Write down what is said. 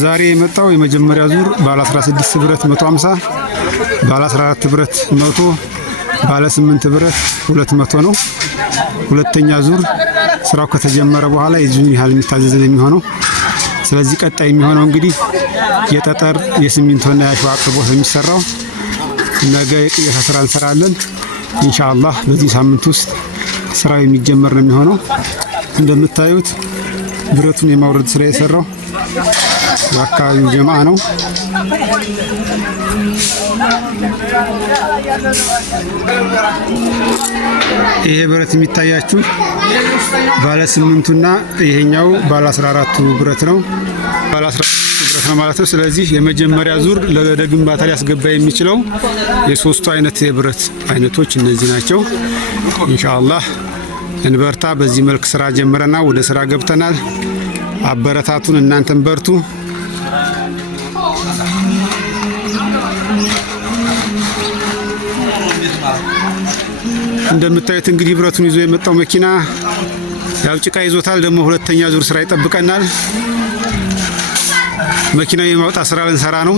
ዛሬ የመጣው የመጀመሪያ ዙር ባለ 16 ብረት 150፣ ባለ 14 ብረት 100፣ ባለ 8 ብረት 200 ነው። ሁለተኛ ዙር ስራው ከተጀመረ በኋላ የዚህን ያህል የሚታዘዝ ነው የሚሆነው። ስለዚህ ቀጣይ የሚሆነው እንግዲህ የጠጠር የሲሚንቶና የአሸዋ አቅርቦት የሚሰራው ነገ የቅየሳ ስራ እንሰራለን ኢንሻአላህ። በዚህ ሳምንት ውስጥ ስራው የሚጀመር ነው የሚሆነው። እንደምታዩት ብረቱን የማውረድ ስራ የሰራው የአካባቢው ጀማዓ ነው። ይሄ ብረት የሚታያችሁ ባለ 8ቱና ይሄኛው ባለ 14ቱ ብረት ነው። ባለ 14ቱ ብረት ነው ማለት ነው። ስለዚህ የመጀመሪያ ዙር ለወደ ግንባታ ሊያስገባ የሚችለው የሶስቱ አይነት የብረት አይነቶች እነዚህ ናቸው። ኢንሻአላህ እንበርታ። በዚህ መልክ ስራ ጀምረና ወደ ስራ ገብተናል። አበረታቱን፣ እናንተም በርቱ። እንደምታዩት እንግዲህ ብረቱን ይዞ የመጣው መኪና ያው ጭቃ ይዞታል። ደግሞ ሁለተኛ ዙር ስራ ይጠብቀናል። መኪናው የማውጣት ስራ ልንሰራ ነው።